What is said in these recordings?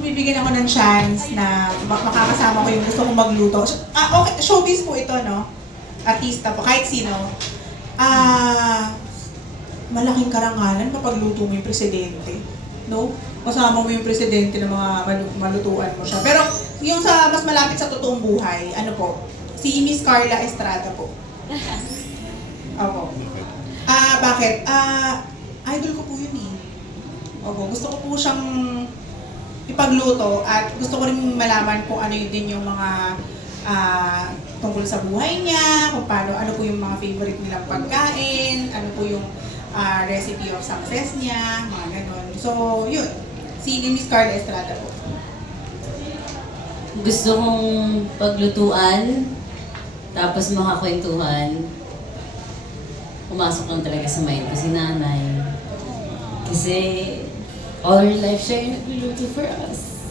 kung bibigyan ako ng chance na makakasama ko yung gusto kong magluto. Okay, showbiz po ito, no? Artista po, kahit sino. Malaking karangalan kapag luto mo yung presidente. No? Kasama mo yung presidente ng mga malutuan mo siya. Pero yung sa mas malapit sa totoong buhay, ano po? Si Miss Carla Estrada po. Opo. Bakit? Idol ko po yun eh. Opo, gusto ko po siyang ipagluto at gusto ko rin malaman kung ano yun din yung mga tungkol sa buhay niya, kung paano, ano po yung mga favorite nilang pagkain, ano po yung recipe of success niya, mga ganon. So, yun. Si Miss Carla Estrada po. Gusto kong paglutuan, tapos makakwentuhan. Pumasok lang talaga sa mind ko si nanay. Kasi all her life siya yung nagluluto for us.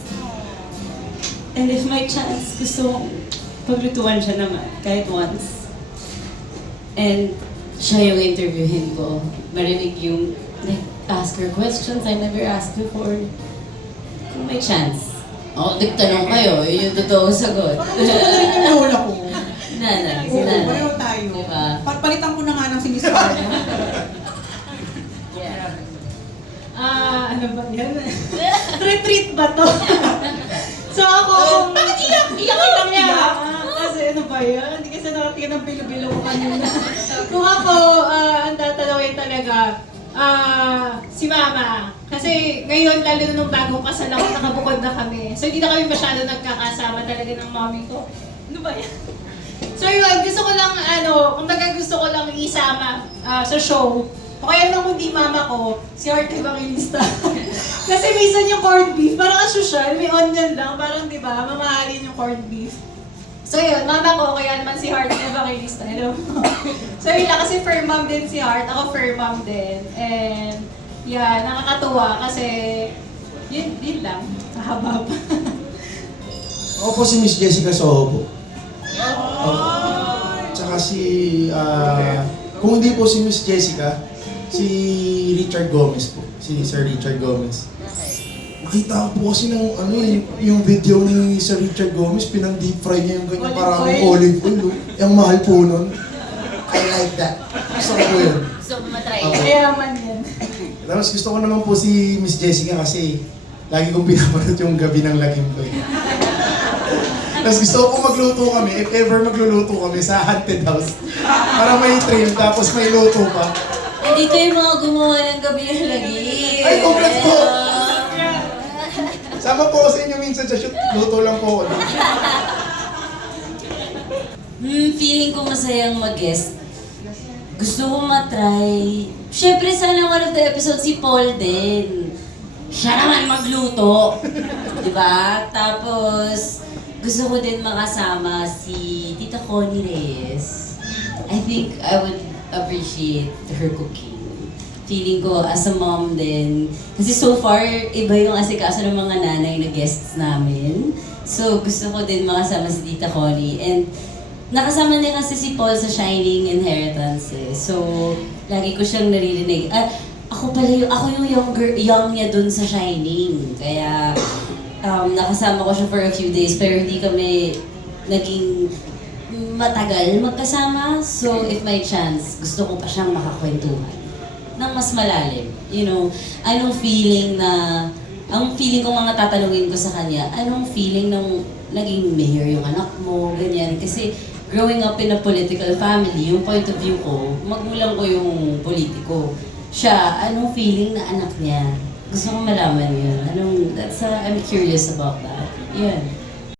And if my chance, gusto kong paglutuan siya naman, kahit once. And siya yung interviewin ko. Marinig yung, like, ask her questions I never asked before. Kung may chance. Nagtanong kayo, yun yung totoo sagot. Gusto ko na rin yung lola ko. Nanay, si Oo, nanay. pareho tayo. Diba? Palitan ko na nga ng si Miss Carla. Ano ba yan? Retreat ba to? So ako, Bakit iyak? Iyak lang niya. Kasi ano ba yan? Hindi kasi nakatingin ng bilo-bilo ko kanina. Kung ako, ang tatanungin talaga, si Mama. Kasi ngayon, lalo nung bagong kasal ako, nakabukod na kami. So hindi na kami masyado nagkakasama talaga ng mommy ko. Ano ba yan? So yun, gusto ko lang, kumbaga gusto ko lang isama sa show. O kaya nang hindi mama ko, si Heart Evangelista. Kasi minsan yung corned beef, parang asosyal, may onion lang, parang di ba, mamahalin yung corned beef. So yun, mama ko, kaya naman si Heart Evangelista, hello. So yun lang, kasi fur mom din si Heart, ako fur mom din. And yeah, nakakatuwa kasi yun lang, mahaba pa. Ako po si Miss Jessica Soho po. Tsaka si, kung hindi po si Miss Jessica, si Richard Gomez po. Si Sir Richard Gomez. Nakita ko po kasi ng yung video ni Sir Richard Gomez, pinang-deep fry niya yung ganyan parang olive oil. Yung mahal po nun. I like that. Gusto ko po yun. Gusto ko matry. Okay. Mayaman yan. Tapos gusto ko naman po si Miss Jessica kasi lagi kong pinapanood yung gabi ng lagim ko eh. Tapos gusto ko magluto kami, if ever magluluto kami sa haunted house. Para may trail, tapos may luto pa. Dito yung mga gumawa ng gabi ng lagi. Ay, congrats po! Sama po sa inyo minsan sa shoot, luto lang po ako. Feeling ko masayang mag-guest. Gusto ko matry. Siyempre, sana one of the episodes si Paul din. Siya naman magluto. Diba? Tapos, gusto ko din makasama si Tita Connie Reyes. I think I would appreciate her cooking. Feeling ko as a mom din. Kasi so far, iba yung asikaso ng mga nanay na guests namin. So gusto ko din makasama si Tita Connie. And nakasama din kasi si Paul sa Shining Inheritance eh. So lagi ko siyang naririnig. Ako yung young niya dun sa Shining. Kaya nakasama ko siya for a few days pero hindi kami naging matagal magkasama. So, if may chance, gusto ko pa siyang makakwentuhan ng mas malalim. You know, anong feeling ang feeling ko mga tatanungin ko sa kanya, anong feeling ng naging mayor yung anak mo, ganyan. Kasi growing up in a political family, yung point of view ko, magulang ko yung politiko. Siya, anong feeling na anak niya? Gusto ko malaman yun. I'm curious about that. Yan.